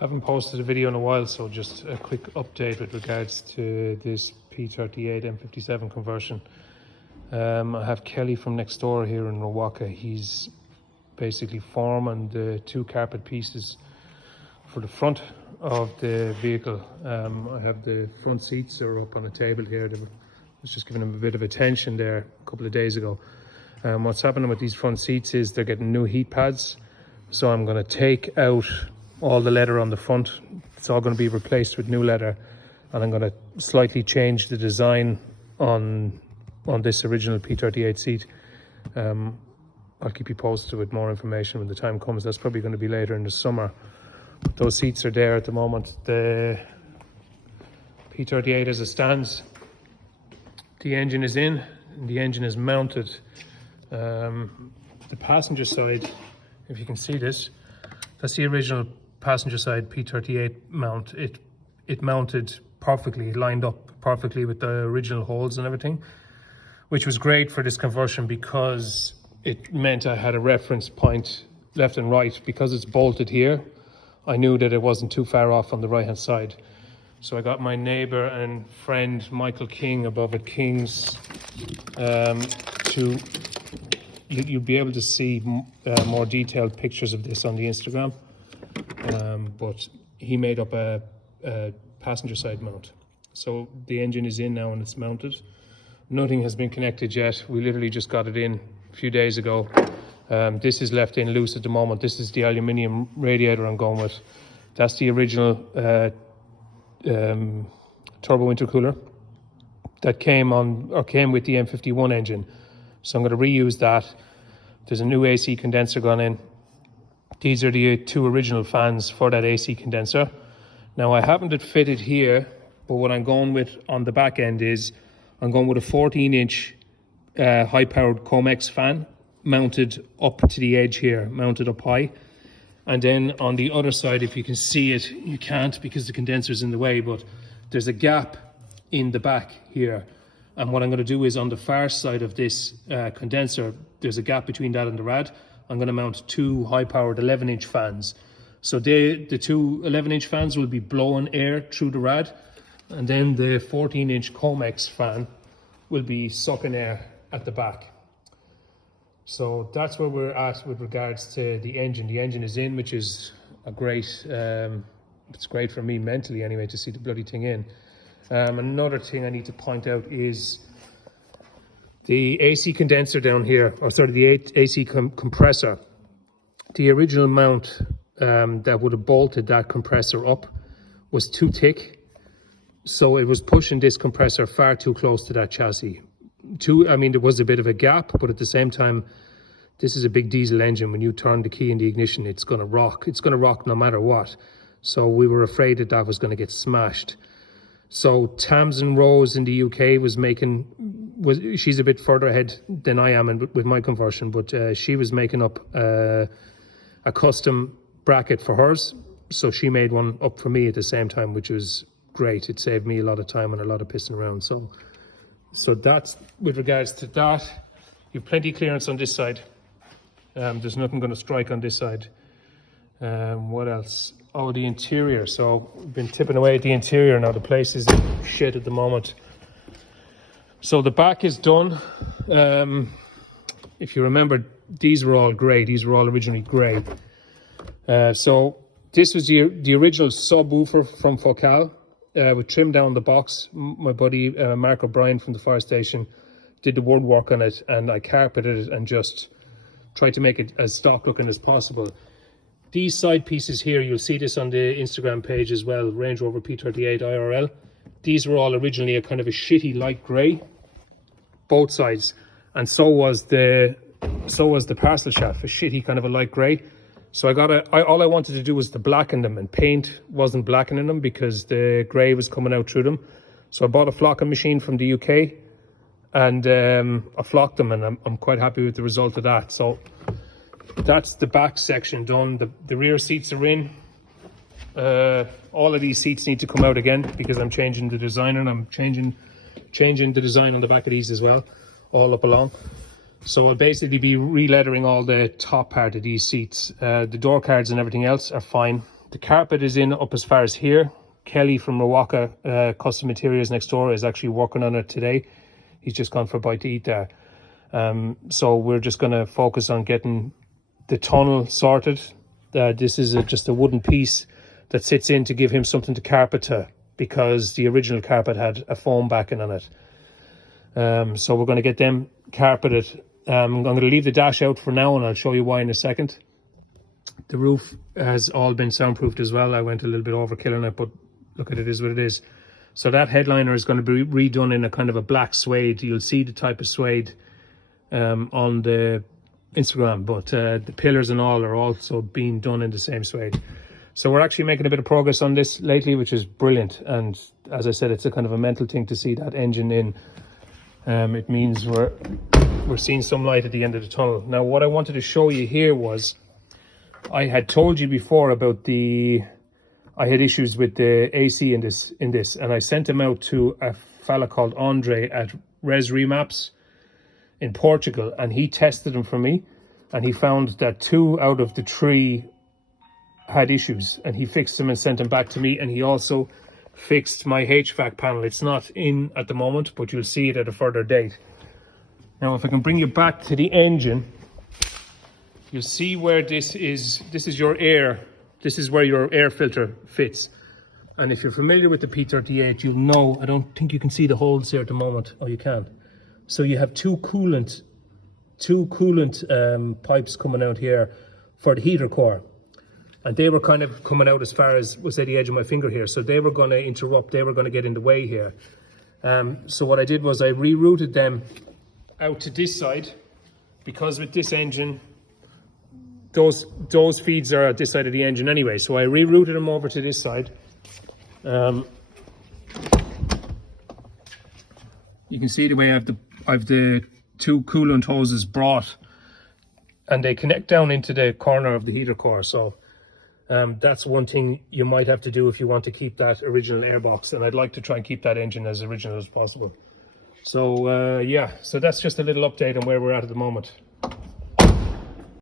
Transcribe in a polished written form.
Haven't posted a video in a while, so just a quick update with regards to this P38 M57 conversion. I have Kelly from next door here in Rowaka. He's basically forming the two carpet pieces for the front of the vehicle. I have the front seats are up on a table here. I was just giving them a bit of attention there a couple of days ago. What's happening with these front seats is they're getting new heat pads. So I'm going to take out all the leather on the front. It's all going to be replaced with new leather, and I'm going to slightly change the design on this original P38 seat. I'll keep you posted with more information when the time comes. That's probably going to be later in the summer. But those seats are there at the moment. The P38 as it stands, the engine is in and the engine is mounted. The passenger side, if you can see this, that's the original passenger side P38 mount. It mounted perfectly, it lined up perfectly with the original holes and everything, which was great for this conversion because it meant I had a reference point left and right. Because it's bolted here, I knew that it wasn't too far off on the right hand side. So I got my neighbour and friend Michael King above at King's you'll be able to see more detailed pictures of this on the Instagram. But he made up a passenger side mount. So the engine is in now and it's mounted. Nothing has been connected yet. We literally just got it in a few days ago. This is left in loose at the moment. This is the aluminium radiator I'm going with. That's the original turbo intercooler that came with the M51 engine. So I'm going to reuse that. There's a new AC condenser gone in. These are the two original fans for that AC condenser. Now I haven't it fitted here, but what I'm going with on the back end is I'm going with a 14-inch high-powered Comex fan mounted up to the edge here, mounted up high. And then on the other side, if you can see it, you can't because the condenser's in the way, but there's a gap in the back here. And what I'm going to do is on the far side of this condenser, there's a gap between that and the rad. I'm going to mount two high-powered 11-inch fans. So the two 11-inch fans will be blowing air through the rad, and then the 14-inch Comex fan will be sucking air at the back. So that's where we're at with regards to the engine. The engine is in, which is a great, it's great for me mentally anyway to see the bloody thing in. Another thing I need to point out is the AC condenser down here, or sorry, the AC compressor. The original mount that would have bolted that compressor up was too thick. So it was pushing this compressor far too close to that chassis. I mean, there was a bit of a gap, but at the same time, this is a big diesel engine. When you turn the key in the ignition, it's going to rock. It's going to rock no matter what. So we were afraid that that was going to get smashed. So Tamsin Rose in the UK she's a bit further ahead than I am with my conversion, but she was making up a custom bracket for hers. So she made one up for me at the same time, which was great. It saved me a lot of time and a lot of pissing around. So that's with regards to that. You've plenty of clearance on this side. There's nothing going to strike on this side. What else? Oh, the interior. So we've been tipping away at the interior now. The place is shit at the moment. So the back is done. If you remember, these were all grey. These were all originally grey. So this was the original subwoofer from Focal. We trimmed down the box. My buddy Mark O'Brien from the fire station did the woodwork on it, and I carpeted it and just tried to make it as stock looking as possible. These side pieces here, you'll see this on the Instagram page as well, Range Rover P38 IRL. These were all originally a kind of a shitty light grey, both sides, and so was the parcel shaft, a shitty kind of a light grey. So all I wanted to do was to blacken them, and paint wasn't blackening them because the grey was coming out through them. So I bought a flocking machine from the UK, and I flocked them, and I'm quite happy with the result of that. So that's the back section done. The rear seats are in. All of these seats need to come out again because I'm changing the design, and I'm changing the design on the back of these as well, all up along. So I'll basically be re-leathering all the top part of these seats. The door cards and everything else are fine. The carpet is in up as far as here. Kelly from Rawaka Custom Interiors next door is actually working on it today. He's just gone for a bite to eat there. So we're just going to focus on getting the tunnel sorted. This is just a wooden piece that sits in to give him something to carpet to, because the original carpet had a foam backing on it. So we're going to get them carpeted. I'm going to leave the dash out for now, and I'll show you why in a second. The roof has all been soundproofed as well. I went a little bit overkill on it, but look, it is what it is. So that headliner is going to be redone in a kind of a black suede. You'll see the type of suede on the Instagram, but the pillars and all are also being done in the same suede. So we're actually making a bit of progress on this lately, which is brilliant. And as I said, it's a kind of a mental thing to see that engine in. It means we're seeing some light at the end of the tunnel. Now, what I wanted to show you here was, I had told you before about I had issues with the AC in this, and I sent them out to a fella called Andre at Res Remaps in Portugal, and he tested them for me, and he found that 2 out of the 3 had issues, and he fixed them and sent them back to me. And he also fixed my HVAC panel. It's not in at the moment, but you'll see it at a further date. Now, if I can bring you back to the engine, you'll see where this is your air. This is where your air filter fits. And if you're familiar with the P38, you'll know, I don't think you can see the holes here at the moment. Oh, you can. So you have two coolant pipes coming out here for the heater core. And they were kind of coming out as far as, was at the edge of my finger here. So they were going to interrupt, they were going to get in the way here. So what I did was I rerouted them out to this side, because with this engine, those feeds are at this side of the engine anyway. So I rerouted them over to this side. You can see the way I've the 2 coolant hoses brought, and they connect down into the corner of the heater core. So that's one thing you might have to do if you want to keep that original airbox, and I'd like to try and keep that engine as original as possible. So yeah, so that's just a little update on where we're at the moment.